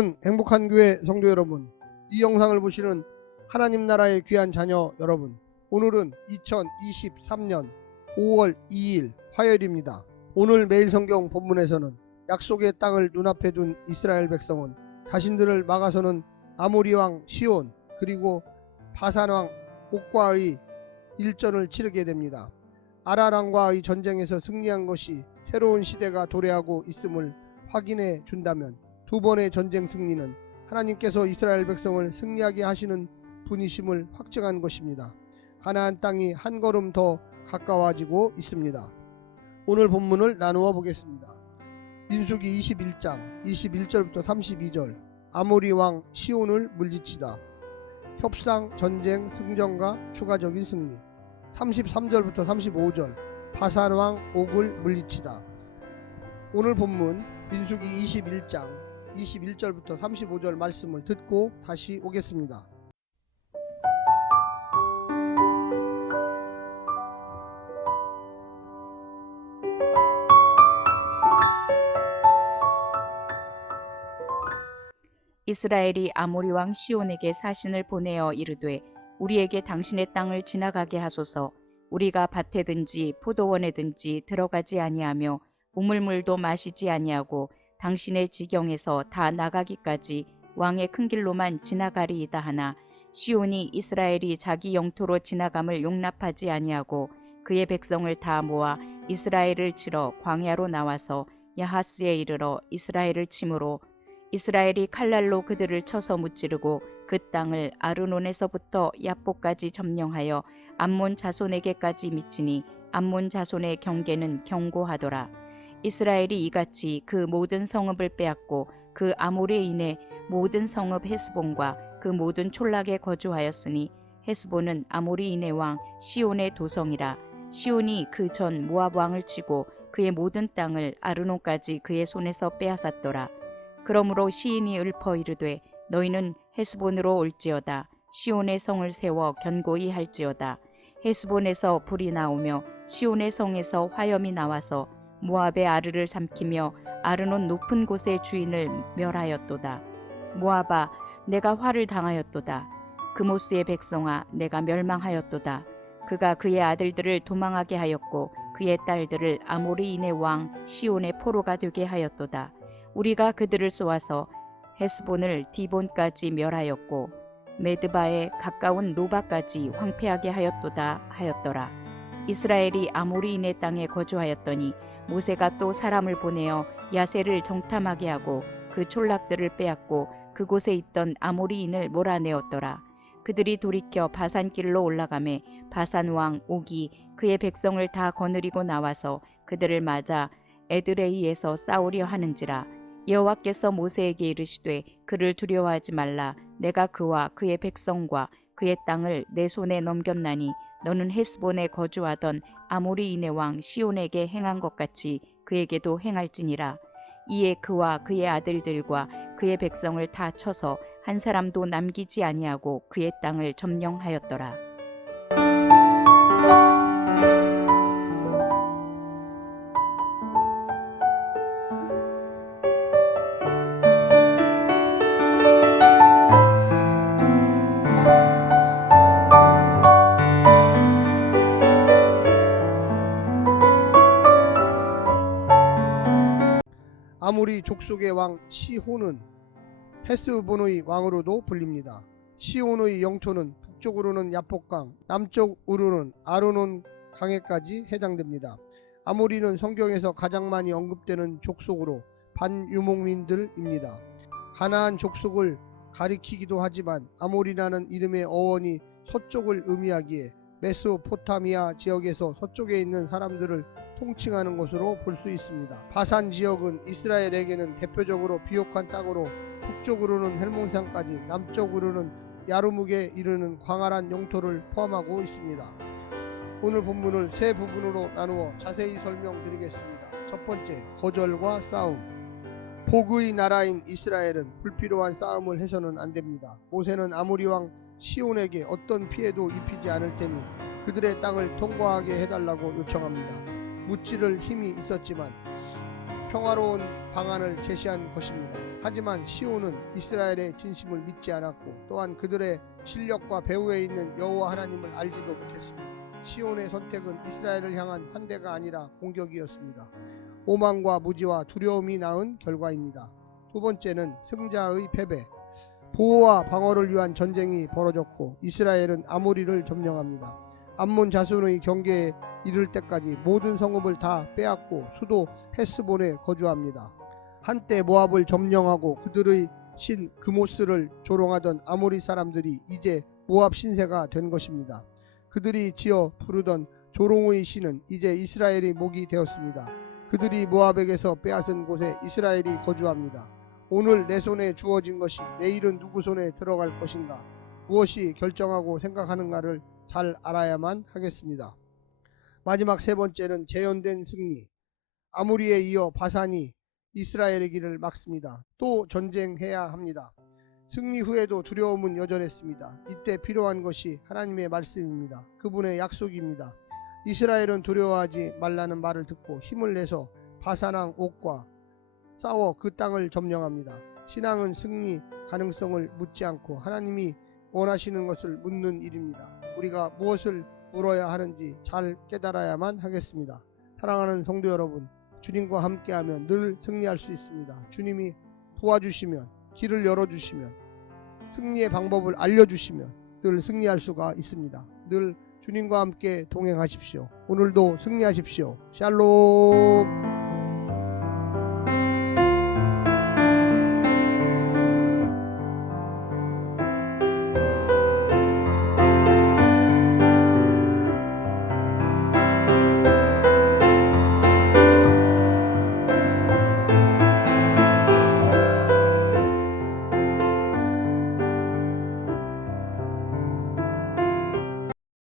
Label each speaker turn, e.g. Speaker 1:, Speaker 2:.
Speaker 1: 사랑하는 행복한 교회 성도 여러분, 이 영상을 보시는 하나님 나라의 귀한 자녀 여러분, 오늘은 2023년 5월 2일 화요일입니다. 오늘 매일 성경 본문에서는 약속의 땅을 눈앞에 둔 이스라엘 백성은 자신들을 막아서는 아모리 왕 시온 그리고 바산 왕 옥과의 일전을 치르게 됩니다. 아라랑과의 전쟁에서 승리한 것이 새로운 시대가 도래하고 있음을 확인해 준다면 두 번의 전쟁 승리는 하나님께서 이스라엘 백성을 승리하게 하시는 분이심을 확증한 것입니다. 가나안 땅이 한 걸음 더 가까워지고 있습니다. 오늘 본문을 나누어 보겠습니다. 민수기 21장 21절부터 32절 아모리 왕 시온을 물리치다 협상 전쟁 승전과 추가적인 승리 33절부터 35절 바산 왕 옥을 물리치다 오늘 본문 민수기 21장 21절부터 35절 말씀을 듣고 다시 오겠습니다.
Speaker 2: 이스라엘이 아모리 왕 시온에게 사신을 보내어 이르되 우리에게 당신의 땅을 지나가게 하소서 우리가 밭에든지 포도원에든지 들어가지 아니하며 우물물도 마시지 아니하고 당신의 지경에서 다 나가기까지 왕의 큰 길로만 지나가리이다 하나 시온이 이스라엘이 자기 영토로 지나감을 용납하지 아니하고 그의 백성을 다 모아 이스라엘을 치러 광야로 나와서 야하스에 이르러 이스라엘을 치므로 이스라엘이 칼날로 그들을 쳐서 무찌르고 그 땅을 아르논에서부터 야포까지 점령하여 암몬 자손에게까지 미치니 암몬 자손의 경계는 견고하더라. 이스라엘이 이같이 그 모든 성읍을 빼앗고 그 아모레인의 모든 성읍 헤스본과 그 모든 촌락에 거주하였으니 헤스본은 아모리인의 왕 시온의 도성이라. 시온이 그 전 모압 왕을 치고 그의 모든 땅을 아르논까지 그의 손에서 빼앗았더라. 그러므로 시인이 읊어 이르되 너희는 헤스본으로 올지어다. 시온의 성을 세워 견고히 할지어다. 헤스본에서 불이 나오며 시온의 성에서 화염이 나와서 모압의 아르를 삼키며 아르논 높은 곳의 주인을 멸하였도다. 모압아 내가 화를 당하였도다. 그모스의 백성아 내가 멸망하였도다. 그가 그의 아들들을 도망하게 하였고 그의 딸들을 아모리인의 왕 시온의 포로가 되게 하였도다. 우리가 그들을 쏘아서 헤스본을 디본까지 멸하였고 메드바에 가까운 노바까지 황폐하게 하였도다 하였더라. 이스라엘이 아모리인의 땅에 거주하였더니 모세가 또 사람을 보내어 야세를 정탐하게 하고 그 촌락들을 빼앗고 그곳에 있던 아모리인을 몰아내었더라. 그들이 돌이켜 바산길로 올라가매 바산 왕 옥이 그의 백성을 다 거느리고 나와서 그들을 맞아 에드레이에서 싸우려 하는지라 여호와께서 모세에게 이르시되 그를 두려워하지 말라 내가 그와 그의 백성과 그의 땅을 내 손에 넘겼나니 너는 헤스본에 거주하던 아모리인의 왕 시온에게 행한 것 같이 그에게도 행할지니라. 이에 그와 그의 아들들과 그의 백성을 다 쳐서 한 사람도 남기지 아니하고 그의 땅을 점령하였더라
Speaker 1: 아모리 족속의 왕 시혼은 헤스본의 왕으로도 불립니다. 시온의 영토는 북쪽으로는 야복강, 남쪽으로는 아르논 강에까지 해당됩니다. 아모리는 성경에서 가장 많이 언급되는 족속으로 반유목민들입니다. 가나안 족속을 가리키기도 하지만 아모리라는 이름의 어원이 서쪽을 의미하기에 메소포타미아 지역에서 서쪽에 있는 사람들을 통칭하는 것으로 볼 수 있습니다. 바산 지역은 이스라엘에게는 대표적으로 비옥한 땅으로 북쪽으로는 헬몬산까지 남쪽으로는 야르묵에 이르는 광활한 영토를 포함하고 있습니다. 오늘 본문을 세 부분으로 나누어 자세히 설명드리겠습니다. 첫 번째, 거절과 싸움. 복의 나라인 이스라엘은 불필요한 싸움을 해서는 안 됩니다. 모세는 아모리 왕 시온에게 어떤 피해도 입히지 않을 테니 그들의 땅을 통과하게 해달라고 요청합니다. 무찌를 힘이 있었지만 평화로운 방안을 제시한 것입니다. 하지만 시온은 이스라엘의 진심을 믿지 않았고 또한 그들의 실력과 배후에 있는 여호와 하나님을 알지도 못했습니다. 시온의 선택은 이스라엘을 향한 환대가 아니라 공격이었습니다. 오만과 무지와 두려움이 낳은 결과입니다. 두 번째는 승자의 패배. 보호와 방어를 위한 전쟁이 벌어졌고 이스라엘은 아모리를 점령합니다. 암몬 자손의 경계에 이를 때까지 모든 성읍을 다 빼앗고 수도 헤스본에 거주합니다. 한때 모압을 점령하고 그들의 신 그모스를 조롱하던 아모리 사람들이 이제 모압 신세가 된 것입니다. 그들이 지어 부르던 조롱의 신은 이제 이스라엘의 목이 되었습니다. 그들이 모압에게서 빼앗은 곳에 이스라엘이 거주합니다. 오늘 내 손에 주어진 것이 내일은 누구 손에 들어갈 것인가 무엇이 결정하고 생각하는가를 잘 알아야만 하겠습니다. 마지막 세 번째는 재현된 승리. 아무리에 이어 바산이 이스라엘의 길을 막습니다. 또 전쟁해야 합니다. 승리 후에도 두려움은 여전했습니다. 이때 필요한 것이 하나님의 말씀입니다. 그분의 약속입니다. 이스라엘은 두려워하지 말라는 말을 듣고 힘을 내서 바산왕 옥과 싸워 그 땅을 점령합니다. 신앙은 승리 가능성을 묻지 않고 하나님이 원하시는 것을 묻는 일입니다. 우리가 무엇을 물어야 하는지 잘 깨달아야만 하겠습니다. 사랑하는 성도 여러분, 주님과 함께하면 늘 승리할 수 있습니다. 주님이 도와주시면 길을 열어주시면 승리의 방법을 알려주시면 늘 승리할 수가 있습니다. 늘 주님과 함께 동행하십시오. 오늘도 승리하십시오. 샬롬.